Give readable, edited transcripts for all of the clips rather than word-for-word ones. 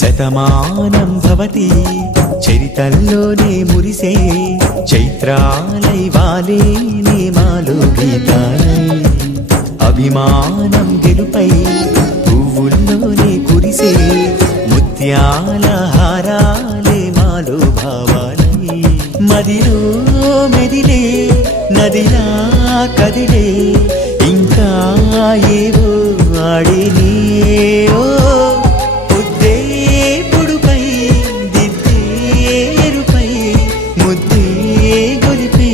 శతమానం భవతి చరితల్లోనే మురిసే చైత్రాలై వాలే నేమాలో గీతాలై అభిమానం గెలుపై పువ్వుల్లోనే కురిసే ముత్యాల హారాలే మాలో భావాలై మదిలో మెదిలే నదిలా కదిలే ఇంకా ఏవో ఆడినే ఓ పొద్దే పొడుపై దిద్దే ఎరుపై ముద్దే గొలిపే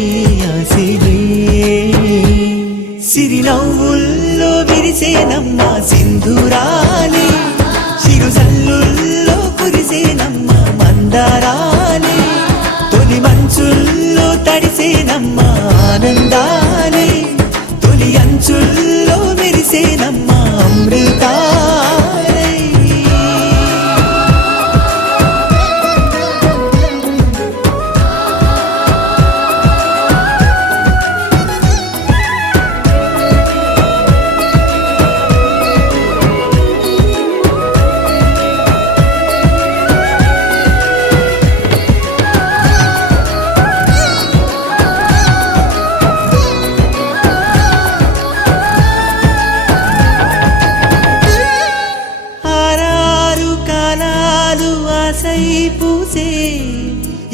ఆసిలే సిరినవ్వుల్లో విరిసేనమ్మ సింధూరాలే చిరుసల్లుల్లో కురిసేనమ్మ మందారాలే తొలి మంచుల్లో తడిసేనమ్మ ఆనందాలే తొలి అంచుల్లో మెరిసేనమ్మ అమృతాలే పూసే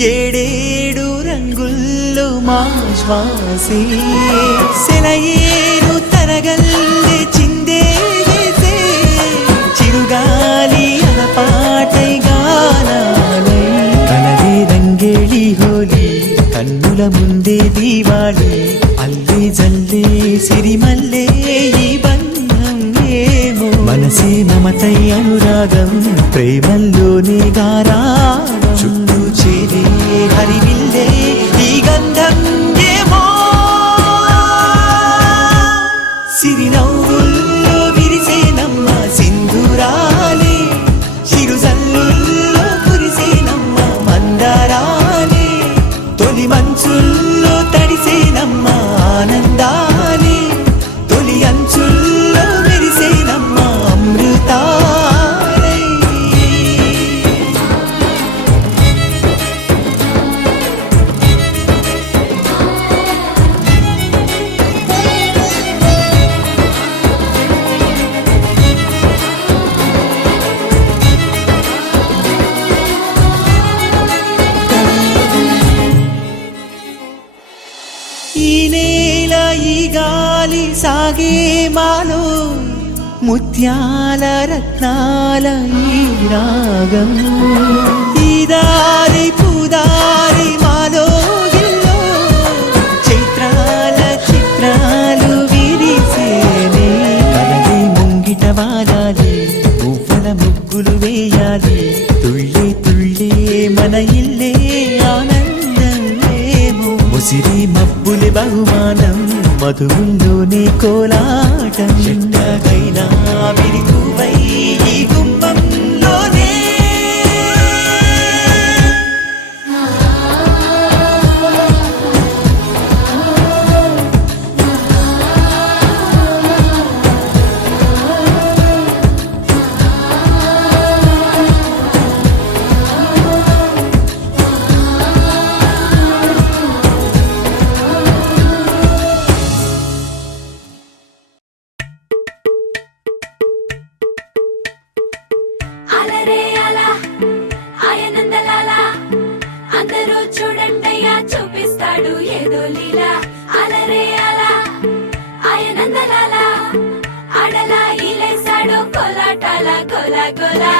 ఏడేడు రంగుల్లో మా శ్వాసే సెలయేరు తరగల్లే చిందేసే చిరుగాలి అలపాటై గానాలై కలవే రంగేళి హోలీ కన్నుల ముందే దీవాలి అల్లే జల్లే సిరిమల్లే ఈ బంధం ఏమో మనసే మమతై అనురాగం ప్రేమల్లోనే గారాడం చుట్టూ చేరే హరివిల్లే ఈ గంధం ఏమో సిరినవ్వుల్లో విరిసేనమ్మ సింధూరాలే చిరుసల్లుల్లో కురిసేనమ్మ మందారాలే తొలి మంచుల్లో తడిసేనమ్మ ఆనందాలే తొలి అంచుల్లో మెరిసేనమ్మ అమృతా ఈ నేల ఈ గాలి సాగే మాలో ముత్యాల రత్నాల ఈ రాగం ఈ దారి పూదారి మాలో ఇల్లో చైత్రాల చిత్రాలు విరిసేనే కలలి ముంగిట వాడాలి పువ్వుల ముగ్గులు వేయాలి తుళ్ళే తుళ్ళే మన ఇల్లే ముసిరి మబ్బులి బహుమానం మధువుల్లోనే కోలాటం చిట్టగైనా విరిగువై ఈ గుమ్మంలోనే అందరూ చూడండయ్యా చూపిస్తాడు ఏదో లీలా అలరే అలా ఆయనందలాల ఆడలా ఈలేసాడు కోలాటాల గోలా గోలా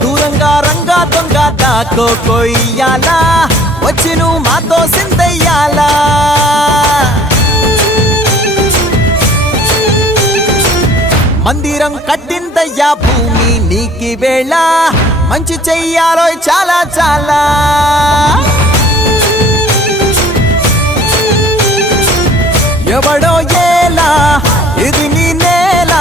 దూరంగా రంగా దొంగ దాకో కొయ్యాలా వచ్చి నువ్వు మాతో సిందయ్యాలా మందిరం కట్టిందయ్యా భూమి నీకి వేళ మంచి చెయ్యాలో చాలా చాలా ఎవడో ఏలా ఇది నీ నేల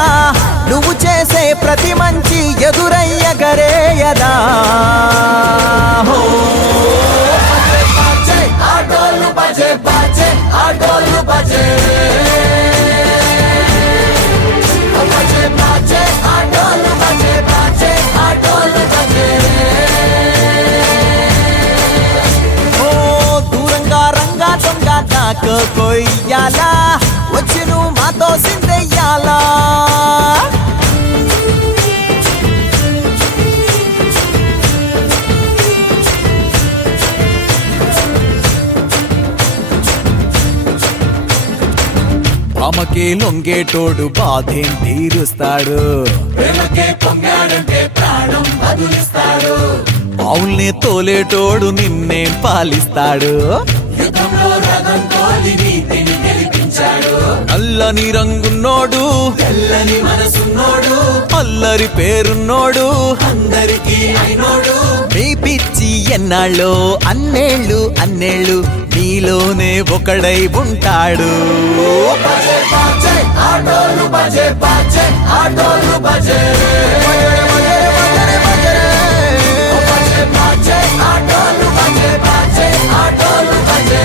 నువ్వు చేసే ప్రతి మంచి ఎదురయ్య గరేయదా మాతో సిందెయ్యాలా ఆమెకే లొంగేటోడు బాధేం తీరుస్తాడు ఆవుల్ని తోలేటోడు నిన్నేం పాలిస్తాడు నల్లని రంగున్నోడు తెల్లని మనసున్నోడు అల్లరి పేరున్నోడు అందరికీ అయినోడు మీ పిచ్చి ఎన్నాళ్ళో అన్నేళ్ళు అన్నేళ్ళు నీలోనే ఒకడై ఉంటాడు ఆటోలు బజే బాజే ఆటోలు బజే ఆటోలు బజే బాజే ఆటోలు బజే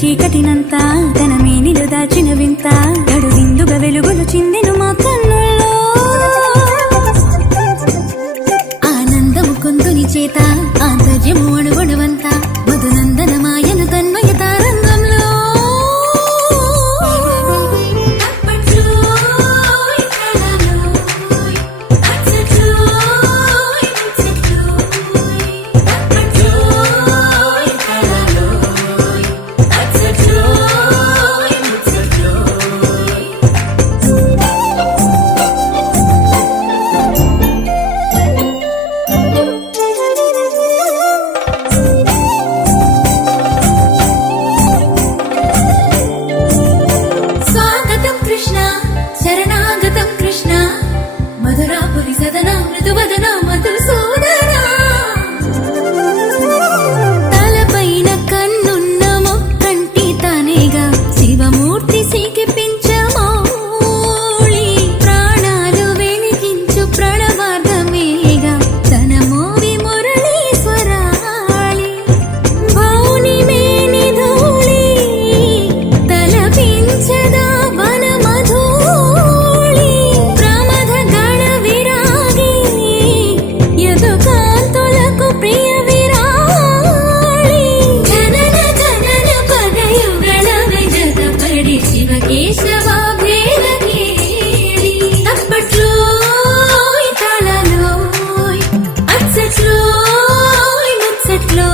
చీకటినంత తన మేనిలో దాచిన వింత గడు విందుగా వెలుగులు చిందెను మా కన్నుల్లో ఆనందము కొందుని చేత ఆంతర్యము అణువణువంత మధునందన మాయను తన్మయ తారంగంలో కేశవాభేద కేళి తప్పట్లో తాళలో అచ్చట్లో ముచ్చట్లో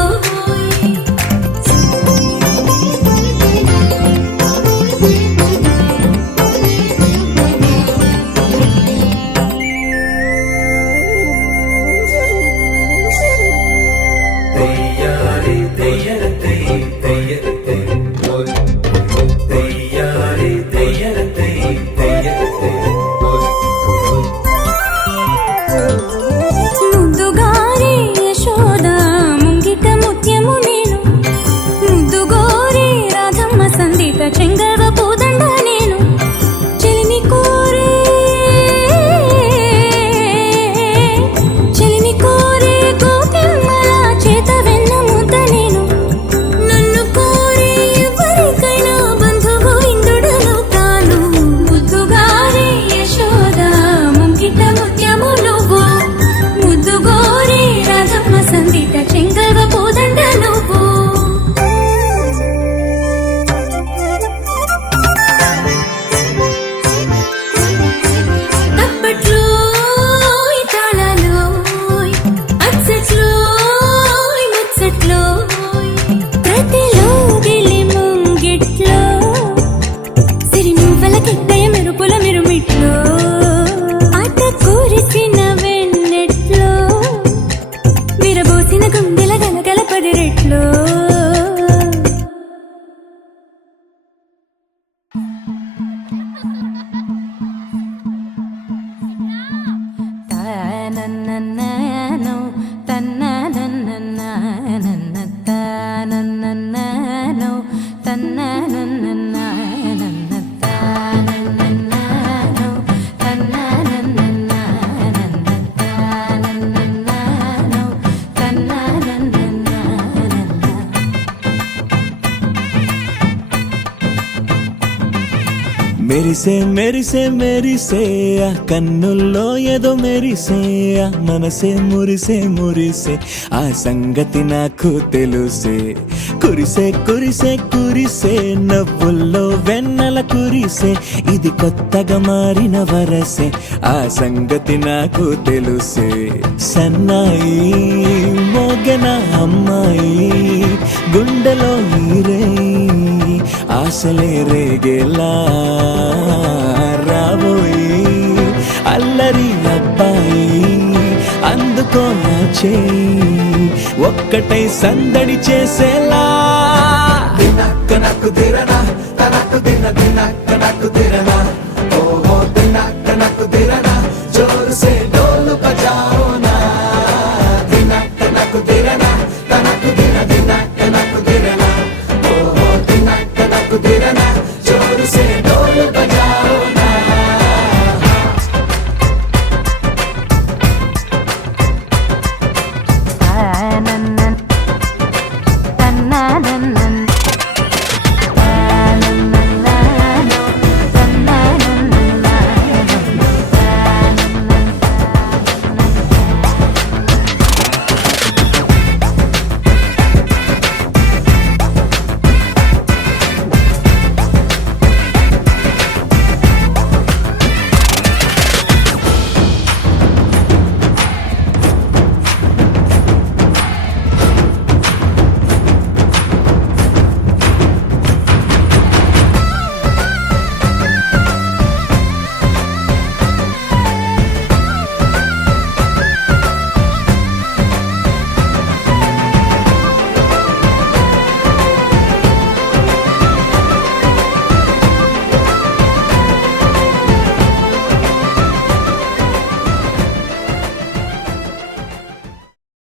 ముద్దుగారే యశోద ముంగిట ముత్యము నేను ముద్దుగోరే రాధమ్మ సందీత చెంగవ పూదండ నేను చెలిమి కోరే గోపిమ్మల చేత వెన్న ముద్ద నేను నన్ను కోరే ఎవరికైనా బంధువు ఇంద్రుడను తాను ముద్దుగారే యశోద ముంగిట ముత్యము నువ్వు ముద్దుగోరే రాధమ్మ సందీత చెంగవ పూదండ నువ్వు తప్పట్లో తాళలో అచ్చట్లో ముచ్చట్లో ప్రతిలో గిలి ముంగిట్లో సిరిమువ్వల కిట్టయ మెరుపుల మిరుమిట్లో ఆట కూరిసిన వెన్నెట్లో విరబోసిన గుండెల గలగల పదిరెట్లో తనననననో తన్నననననన తనననననో తన్నననననన తనననననో తన్నననననన తనననననో తన్నననననన మెరిసే మెరిసే మెరిసే ఆ కన్నుల్లో ఏదో మెరిసే ఆ మనసే మురిసే మురిసే ఆ సంగతి నాకు తెలుసే కురిసే కురిసే కురిసే నవ్వుల్లో వెన్నెల కురిసే ఇది కొత్తగా మారిన వరసే ఆ సంగతి నాకు తెలుసే సన్నాయి మోగన అమ్మాయి గుండెలో ఈరే ఆశలే రేగేలా రాబోయి అల్లరి అబ్బాయి అందుకో నా చేయి ఒక్కటై సందడి చేసేలా దినక్క నాకు దిరనా తనకు దిన దినక్క నాకు దిరనా